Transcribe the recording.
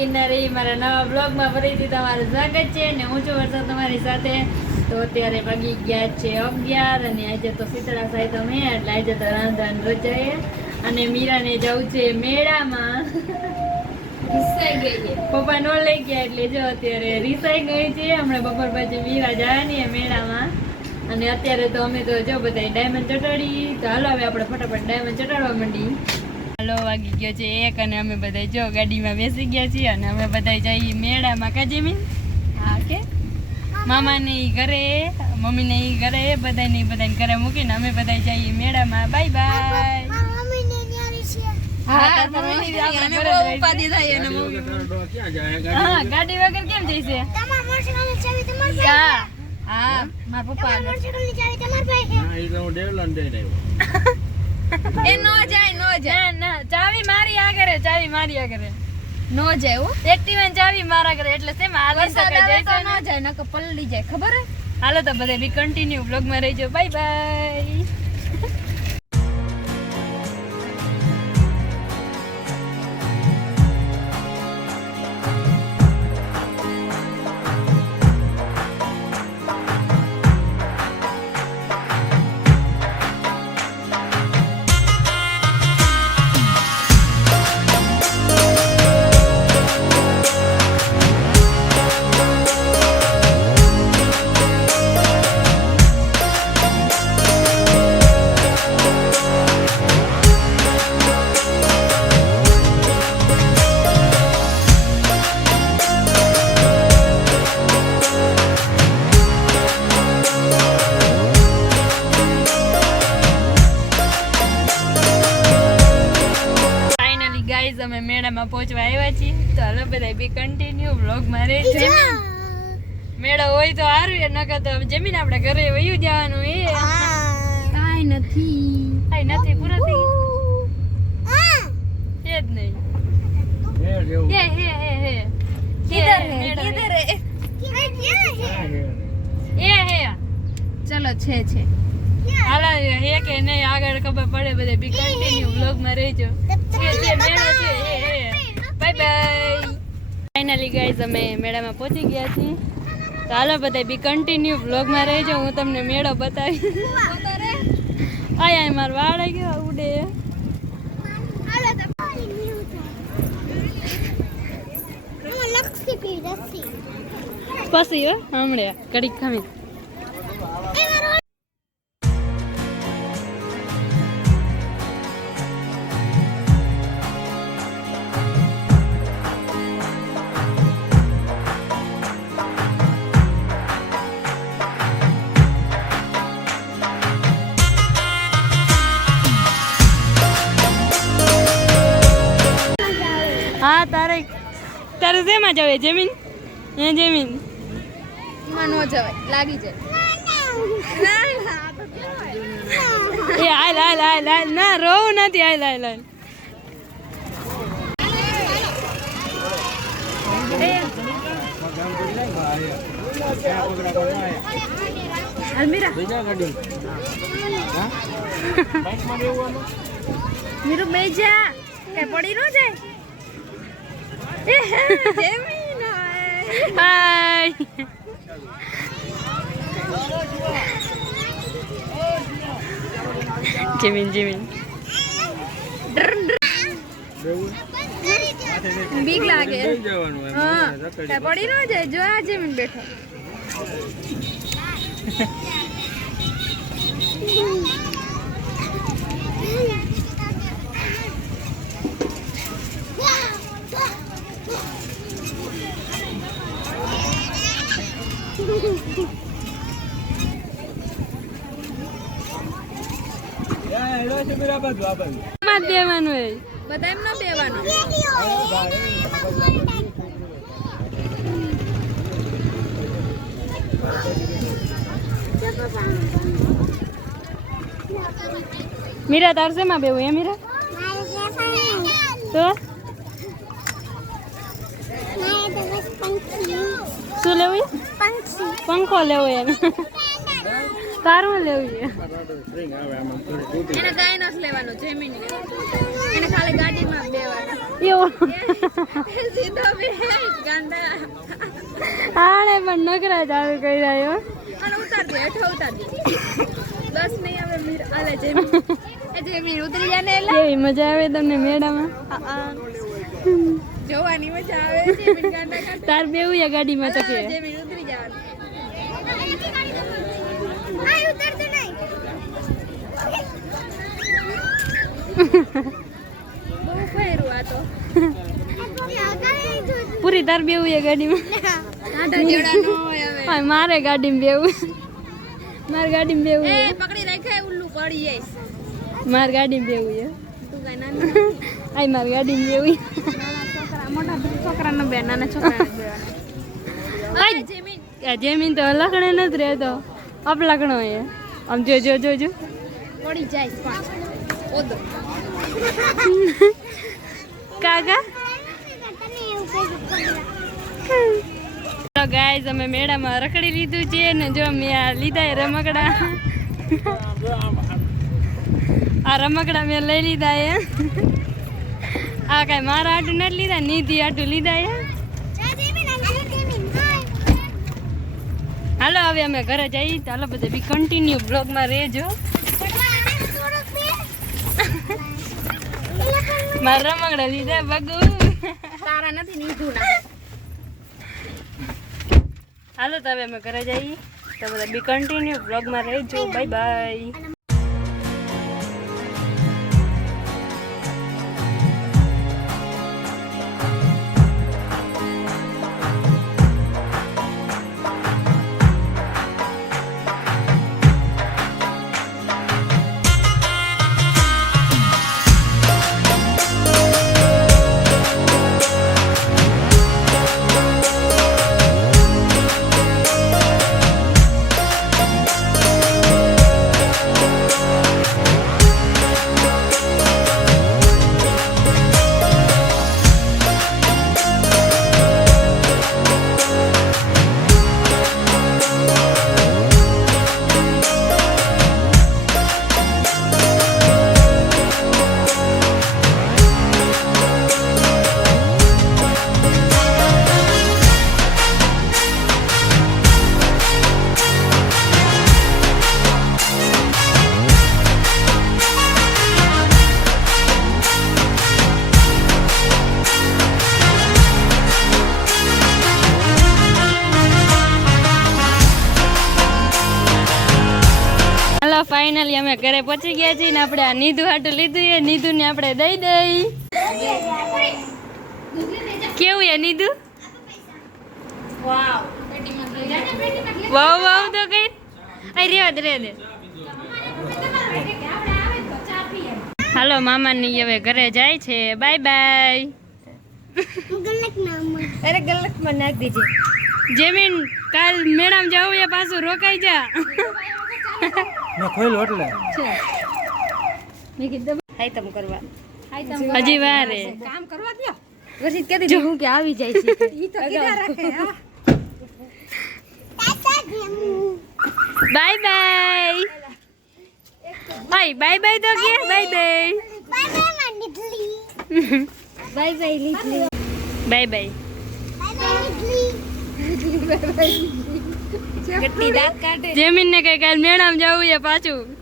કિન્નારી મારા નવા બ્લોગમાં ફરીથી તમારું સ્વાગત છે અને હું છું વરસાદ તમારી સાથે. તો અત્યારે પગી ગયા છે અગિયાર અને આજે તો શીતળા સાહેબ તમે એટલે આજે તો રાંધાન રજાએ. અને મીરાને જવું છે મેળામાં. પપ્પા નો લઈ ગયા એટલે જો અત્યારે રિસાઈ ગઈ છે. હમણાં બપોર પછી મીરા જાય ને મેળામાં. અને અત્યારે તો અમે તો જો બધા ડાયમંડ ચટાડી તો હાલો હવે આપણે ફટાફટ ડાયમંડ ચટાડવા માંડી હાલો વાગી ગયો છે એક અને અમે બધા જો ગાડીમાં બેસી ગયા છીએ અને અમે બધા જઈએ મેળામાં. કા જમીન? હા કે? મામાને એ ઘરે મમ્મીને એ ઘરે બધાને બધાને ઘરે મૂકીને અમે બધા જઈએ મેળામાં. Bye bye. ગાડી વગર કેમ જઈશે હા હા મારા પપ્પા એ નો જાય નો જાય. ના ના ચાવી મારી આગળ ચાવી મારી આગળ. નો જાય હો. એક્ટિવા ચાવી મારા કરે એટલે સેમ હાલી વરસાદ જાય તો નો જાય નકર પલળી જાય ખબર હે? હાલો તો બધા બી કન્ટિન્યુ બ્લોગમાં રહીજો. બાય બાય ગાઈઝ અમે મેળામાં પહોંચવા આવ્યા છીએ. તો હાલો બધા બી કન્ટિન્યુ બ્લોગમાં રહેજો. મેળો હોય તો સારું એ નકર તો જમીન આપણે ઘરે વયું જવાનું એ. કાઈ નથી. કાઈ નથી પૂરો થઈ છે જ નહીં. હે હે હે હે કિધર હે. હે. કિધર હે એ હે. ચલો છે છે. હાલા હે કે નહીં આગળ ખબર પડે બધે બી કન્ટિન્યુ વ્લોગમાં રહેજો. બાય બાય ફાઇનલી ગાઈઝ અમે મેળામાં પહોંચી ગયા છીએ. તો હાલો બધા બી કન્ટિન્યુ વ્લોગમાં રહેજો. હું તમને મેળો બતાવી આય માર વાળ ગયો ઉડે. પછી હો હમણે. કડીક ખામી. તારે જવે જમીન? એ જમીન? માં નો જવાય લાગી જાય. ના ના આ એ હાલ હાલ હાલ હાલ. ના રોવું નથી હાલ હાલ હાલ. અલમીરા. મીરુ બેજા કે પડી ન જાય? નો હાય જમીન જમીન બીક લાગે. હા. પડી ન જાય. જો આ જેમીન બેઠો. માં જ દેવાનું હોય. બધા એમ ન બેવાનું. મીરા તાર શેમાં બેવું? એ મીરા? તો? શું લેવું? પંખો લેવો એમ. તારું લેવું છે. એને કાંઈ નથી લેવાનું જમીન એને ખાલી ગાડીમાં બેવાનું એવું. સીધો બે ગાંડા. આણે પણ નકરા ચાલુ કરી રહ્યો અને ઉતાર દે હેઠો ઉતાર દે. બસ નહીં આવે મીર આલે એ જમીન ઉતરી જાય ને કેવી મજા આવે તમને મેળામાં. જોવાની મજા આવે તાર બેવું ગાડીમાં ઉતરી જવાનું. પૂરી તાર બેવું એ ગાડીમાં. મારે ગાડીમાં બેવું મારે ગાડીમાં બેવું પકડી રાખે ઉલ્લું પડી જાય. મારે ગાડીમાં બેવું એ. આય મારે ગાડીમાં બેવું છોકરા મોટા છોકરાનો બે નાના આ જમીન તો લખણે નથી રહેતો. અપલખણો એ આમ જો જો જો જો પડી જાય ઓદો. કાકા? ગાઈઝ અમે મેળામાં રખડી લીધું છે ને જો મેં આ લીધા એ રમકડા. આ રમકડા મેં લઈ લીધા એ આ કાંઈ મારા આટું નથી લીધા નિધિ આટું લીધા એ હાલો હવે અમે ઘરે જઈએ તો હાલો બધા બી કન્ટિન્યુ બ્લોગમાં રહેજો. મારા રમકડા લીધા બગુ સારા નથી નીધું હાલો તો હવે અમે ઘરે જઈએ તો બધા બી કન્ટિન્યુ બ્લોગમાં રહેજો. બાય બાય અમે ઘરે પહોંચી ગયા છીએ ને આપણે આ નીધુ હાટું લીધું એ નીધુ ને આપણે દઈ દઈ. કેવું એ નીધુ? વાવ. વાવ વાવ તો કઈ. આ રેવા દે રે દે. હાલો મામાની હવે ઘરે જાય છે. Bye bye. અરે ગલતમાં નાખ દીજે. જેમીન કાલ મેડમ જાવ એ પાછું રોકાઈ જા. મેં કીધું હાઈતમ કરવા. હાઈતમ હજી વાર કામ કરવા દો રસીદ કે હતી હું કે આવી જાય છે. ઈ તો કીધા રાખે હા. Bye bye. Hi bye bye તો કે બાય બાય. બાય બાય લીધલી બાય બાય. ગટ્ટી બાય કાઢે જેમીન ને કઈ કાલ મેડમ જવું છે પાછું.